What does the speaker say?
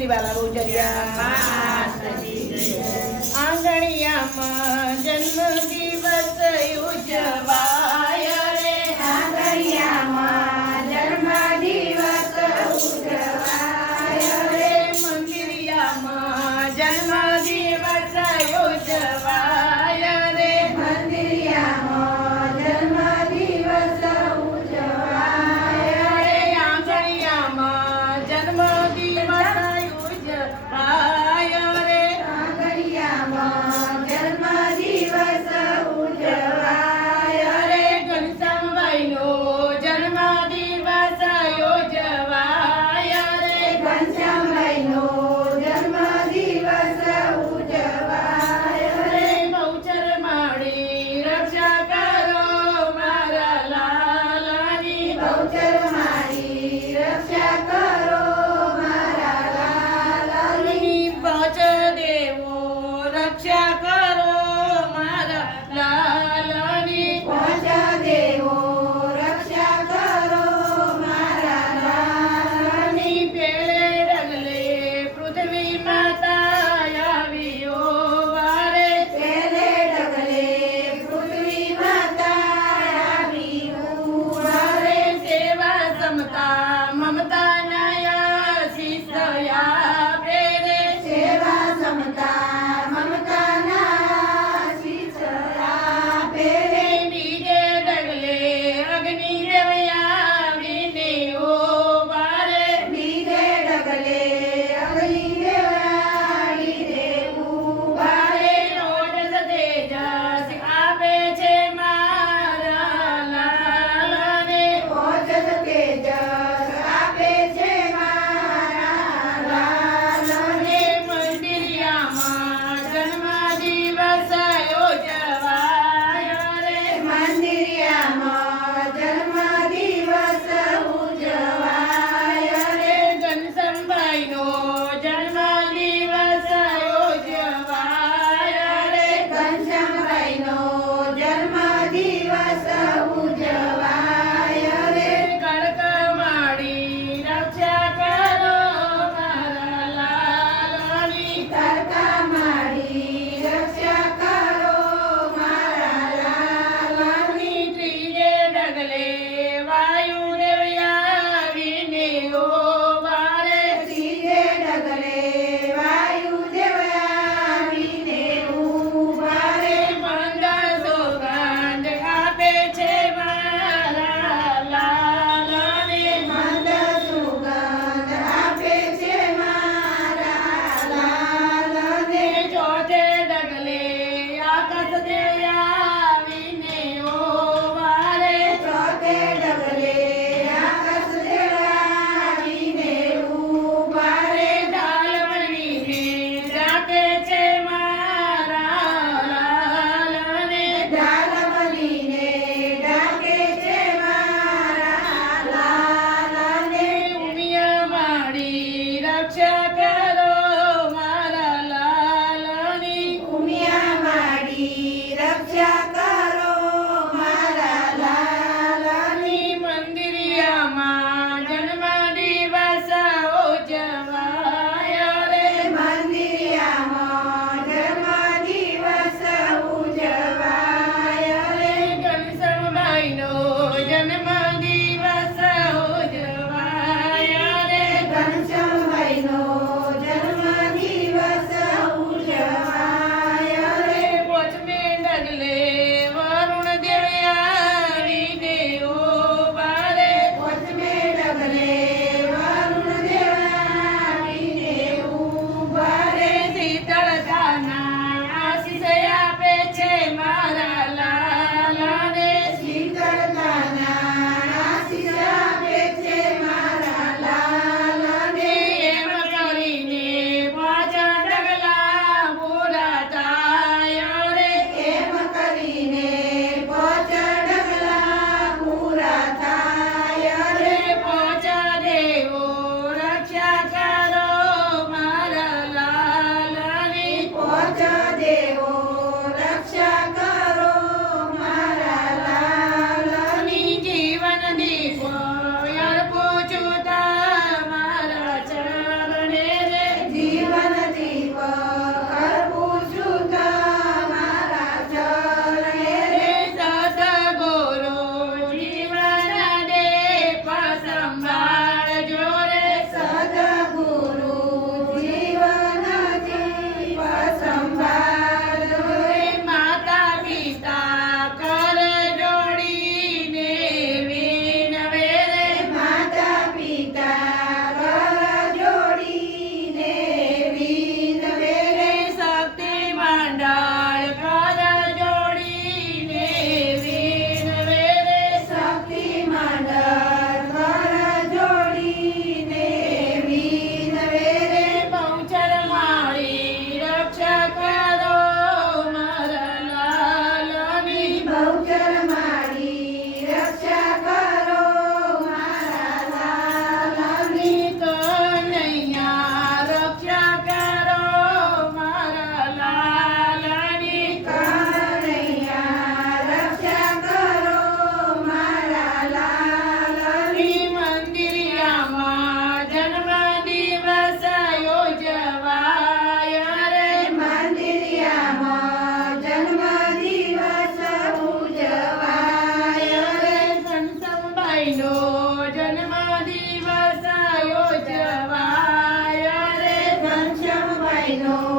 શ્રીવાલા બહુચરિયા આંગણિયામાં જન્મદિવસ ઉજવાય રે આંગણિયામાં જન્મદિવસ ઉજવાય રે મંદિરિયામાં જન્મદિવસ ઉજવાય રે મંદિરિયામાં જન્મદિવસ ઉજવાય રે આંગણિયામાં જન્મદિવસ ઉજવાય રે આંગણિયામાં જન્મદિવસ ઉજવાય રે ઘનશ્યામભાઈનો જન્મદિવસ ઉજવાય રે ઘનશ્યામભાઈનો જન્મદિવસ ઉજવાય રે બહુચર માડી રક્ષા કરો મારા લાલાની બહુચર મારી રક્ષા કરો મારા લાલાની પચ દેવો રક્ષા કરો મારા લાલાની પહોંચા દેવો રક્ષા કરો મારા લાલાની પેલે ડગલે પૃથ્વી માતા આવી વારે પેલે ડગલે પૃથ્વી માતા આવી ઉવારે સેવા સમતા મમતા નયા શિષ્યા પેરે સેવા સમતા મમતાના શીશરા પેરે બીજે ડગલે અગ્નિ દેવયાવીને ઓ વારે બીજે ડગલે અગ્નિ દેવાળી રે ઉવારે રોજ સતેજસ આપે છે મારા લાલાને ઓજસ તેજસ આપે છે મારા લાલને મંદિરિયામાં જન્મદિવસ ઉજવાય રે મંદિરિયામાં જન્મદિવસ ઉજવાય રે ઘનશ્યામભાઈનો જન્મદિવસ ઉજવાય રે ઘનશ્યામભાઈનો જન્મદિવસ ઉજવાય રે કડક માડી રક્ષા કરો મારા લાલાની તડકા મારી રક્ષા કરો મારા લાલાની ત્રીજે ડગલે વાયુદેવ આવીને ઓ વારે ત્રીજે ડગલે વાયુદેવ આવીને ઉભારે મંગળ સોગંદ આપે છે મારા લાલાને મંદ સુગંધ આપે છે મારા લાલને ચોથે ડગલે આકાશ દેવ આવીને ઓ વારે ચોથે ડગલે આકાશ દેવ આવીને ઉભારે ઢાલ બનીને રાખે છે મારા લાલાને ઢાલ બનીને ઢાકે છે મારા લાલને ઉમિયા માડી રક્ષા કરો મારા લાલાની ઉમિયા માડી રક્ષા કરો મારા લાલની મંદિરિયામાં જન્મદિવસ ઉજવાય રે મંદિરિયામાં જન્મદિવસ ઉજવાય રે ઘનશ્યામભાઈનો જન્મદિવસ ઉજવાય રે ઘનશ્યામભાઈનો નો